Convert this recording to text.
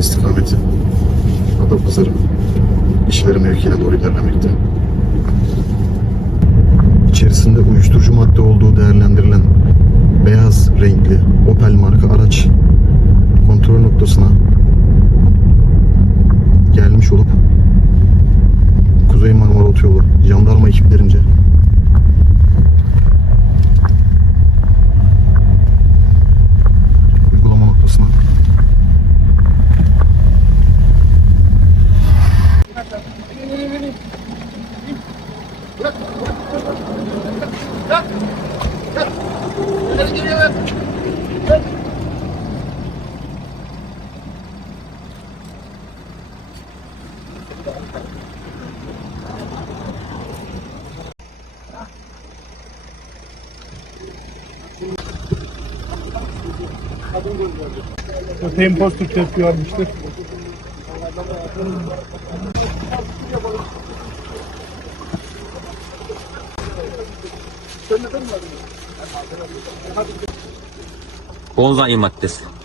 istikameti Adapazarı işleri mevkiine doğru ilerlemekte. İçerisinde uyuşturucu madde olduğu değerlendirilen beyaz renkli Opel marka araç kontrol noktasına gelmiş olup Kuzey Marmara Otoyolu jandarma ekiplerince Kalk. Kalk. Hadi geriye ver. Kalk. Köpeğin postu yapıyormuştur. ゴンザイマです。